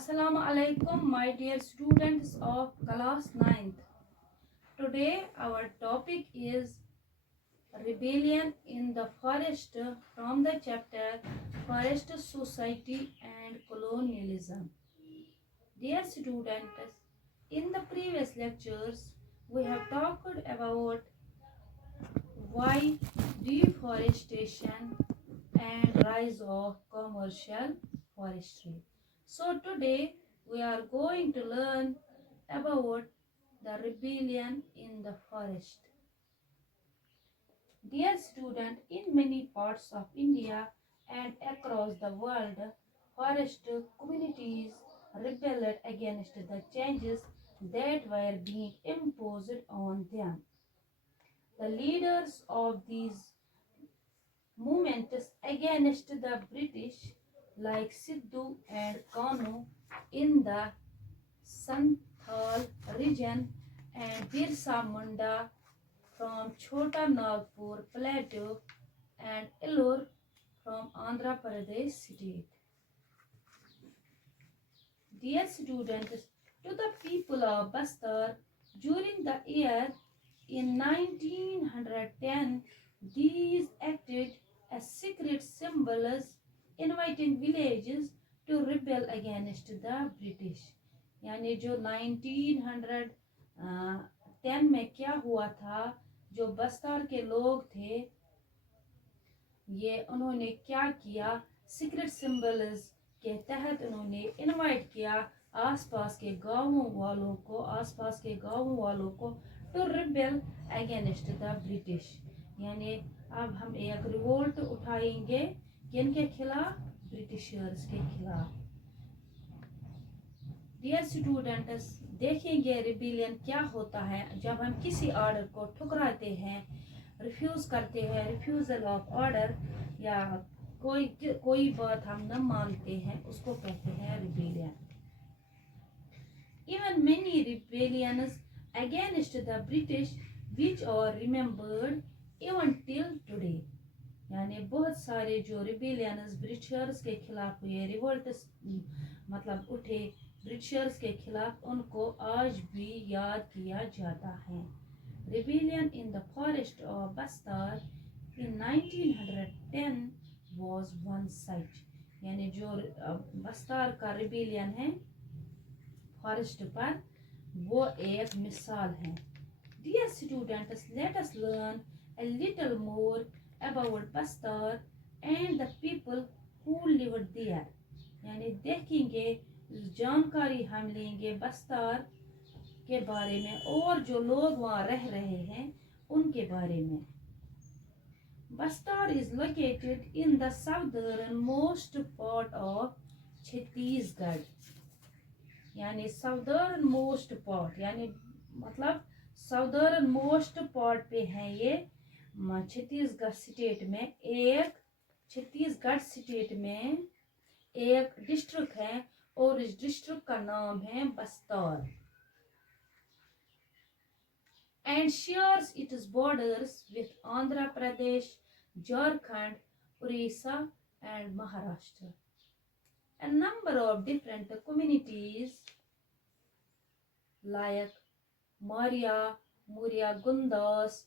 Assalamu alaikum, my dear students of class 9th. Today our topic is rebellion in the forest from the chapter Forest Society and Colonialism. Dear students, in the previous lectures we have talked about why deforestation and rise of commercial forestry. So today we are going to learn about the rebellion in the forest. Dear student, in many parts of India and across the world, forest communities rebelled against the changes that were being imposed on them. The leaders of these movements against the British, like Sidhu and Kanu in the Santhal region, and Birsa Munda from Chota Nagpur Plateau, and Ellore from Andhra Pradesh state. Dear students, to the people of Bastar, during the year in 1910, these acted as secret symbols inviting villages to rebel against the British. यानी जो 1910 में क्या हुआ था, जो बस्तर के लोग थे, ये उन्होंने क्या किया, सीक्रेट सिंबल्स के तहत उन्होंने इनवाइट किया आसपास के गांवों वालों को to rebel against the British. यानी अब हम एक रिवोल्ट उठाएंगे किनके खिलाफ, ब्रिटिशर्स के खिलाफ. डियर स्टूडेंट्स, देखेंगे रिबेलियन क्या होता है जब हम किसी ऑर्डर को ठुकराते हैं, रिफ्यूज करते हैं, रिफ्यूजल ऑफ ऑर्डर, या कोई बात हम न मानते हैं, उसको कहते हैं rebellion. Even many rebellions against the British which are remembered even till today. यानी बहुत सारे जो रिबेलियंस ब्रिटिशर्स के खिलाफ हुए, रिवोल्ट्स मतलब उठे ब्रिटिशर्स के खिलाफ, उनको आज भी याद किया जाता है. Rebellion in the forest of Bastar in 1910 was one site. यानी जो बस्तार का रिबेलियन है फॉरेस्ट पर, वो एक मिसाल है. Dear students, let us learn a little more about Bastar and the people who lived there. यानी देखेंगे, जानकारी हम लेंगे बस्तार के बारे में और जो लोग वहाँ रह रहे हैं उनके बारे में. Bastar is located in the southernmost part of Chhattisgarh. यानी southernmost part, यानी मतलब southernmost part पे है ये छत्तीसगढ़ स्टेट में. छत्तीसगढ़ स्टेट में एक डिस्ट्रिक्ट है और इस डिस्ट्रिक्ट का नाम है Bastar. And shares its borders with Andhra Pradesh, Jharkhand, Orissa and Maharashtra. A number of different communities like Maurya, Gundas,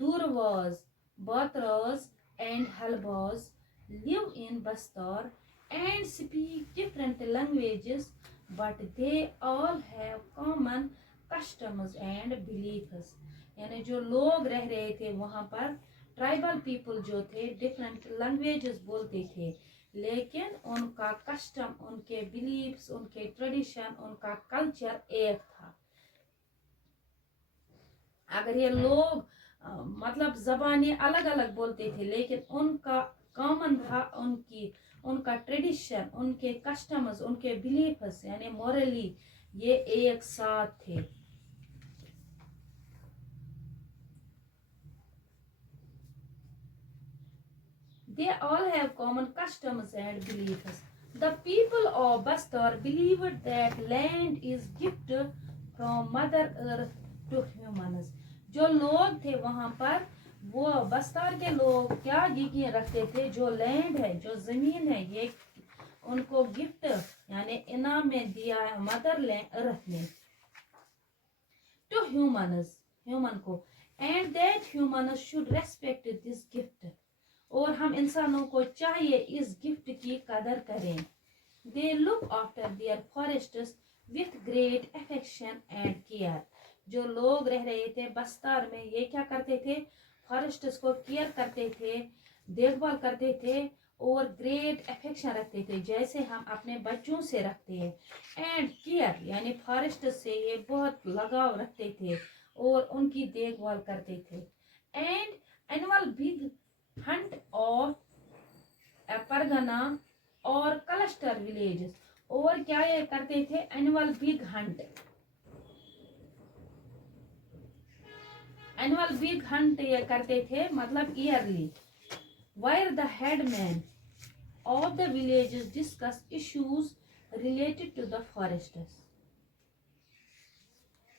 Durvas, Batras and Halbas live in Bastar and speak different languages, but they all have common customs and beliefs. यानी जो लोग रह रहे थे वहाँ पर, tribal people जो थे, डिफरेंट लैंग्वेजेस बोलते थे, लेकिन उनका कस्टम, उनके बिलीफ्स, उनके ट्रेडिशन, उनका कल्चर एक था. अगर ये लोग मतलब जबानें अलग अलग बोलते थे, लेकिन उनका कॉमन था उनका ट्रेडिशन, उनके कस्टम्स, उनके बिलीफ्स, यानी मोरली ये एक साथ थे. They all have common customs and beliefs. The people of Bastar believed that land is gift from Mother Earth to humans. जो लोग थे वहाँ पर, वो बस्तार के लोग क्या यकीन रखते थे, जो लैंड है, जो ज़मीन है, ये उनको गिफ्ट यानी इनाम में दिया मदर अर्थ ने टू ह्यूमन को and that human should respect this gift और हम इंसानों को चाहिए इस गिफ्ट की कदर करें they look after their forests with great affection and care जो लोग रह रहे थे बस्तार में ये क्या करते थे फॉरेस्ट्स को केयर करते थे देखभाल करते थे और ग्रेट अफेक्शन रखते थे जैसे हम अपने बच्चों से रखते हैं एंड केयर यानी फॉरेस्ट से ये बहुत लगाव रखते थे और उनकी देखभाल करते थे and annual big Hunt of Pargana और क्लस्टर विलेजेस और क्या ये करते थे एनुअल बिग हंट ये करते थे मतलब yearly where the headman of the villages discuss issues related to the forests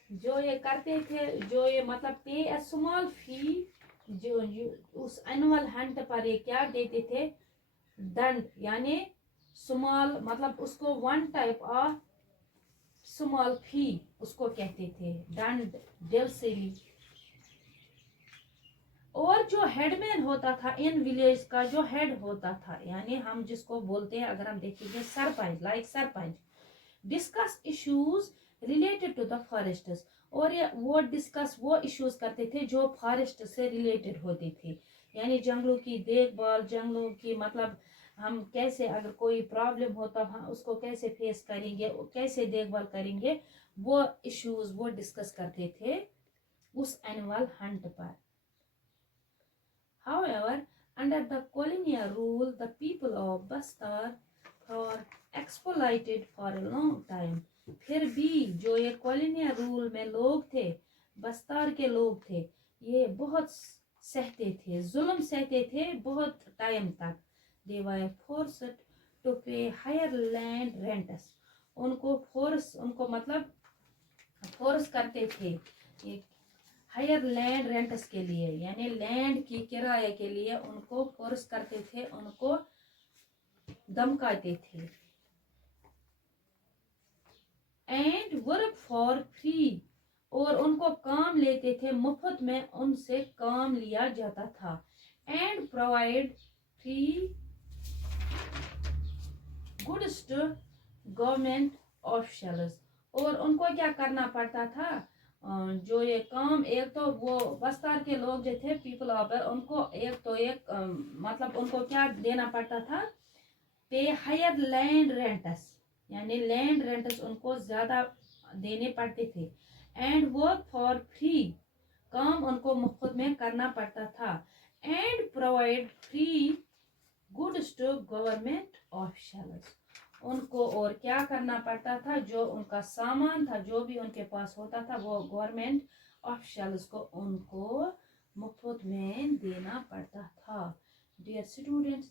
जो ये करते थे जो ये मतलब पे a small fee जो उस एनुअल हंट पर ये क्या देते थे दंड यानी स्मॉल मतलब उसको वन टाइप ऑफ स्मॉल फी उसको कहते थे दंड डेलसेली और जो हेडमैन होता था इन विलेज का जो हेड होता था यानी हम जिसको बोलते हैं अगर हम देखेंगे sarpanch discuss issues related to the forests और ये वो डिस्कस वो इश्यूज करते थे जो फॉरेस्ट से रिलेटेड होते थे यानी जंगलों की देखभाल जंगलों की मतलब हम कैसे अगर कोई प्रॉब्लम होता हम उसको कैसे फेस करेंगे कैसे देखभाल करेंगे वो इश्यूज वो डिस्कस करते थे उस एनुअल हंट पर However, under the colonial rule, the people of Bastar were exploited for a long time. फिर भी जो ये colonial rule में लोग थे बस्तार के लोग थे ये बहुत सहते थे जुल्म सहते थे बहुत टाइम तक they were forced to pay higher land rents उनको मतलब फोर्स करते थे ये हायर लैंड रेंट्स के लिए यानी लैंड की किराए के लिए उनको फोर्स करते थे उनको धमकाते थे एंड वर्क फॉर फ्री और उनको काम लेते थे मुफ्त में उनसे काम लिया जाता था and provide free goods to government officials और उनको क्या करना पड़ता था जो ये काम एक तो वो बस्तार के लोग जो थे पीपल ऑफ उनको एक मतलब उनको क्या देना पड़ता था पे हायर लैंड रेंट्स यानी लैंड रेंट्स उनको ज्यादा देने पड़ते थे एंड वर्क फॉर फ्री काम उनको मुफ्त में करना पड़ता था and provide free goods to government officials उनको और क्या करना पड़ता था जो उनका सामान था जो भी उनके पास होता था वो गवर्नमेंट ऑफिशियल्स को उनको मुफ्त में देना पड़ता था डियर स्टूडेंट्स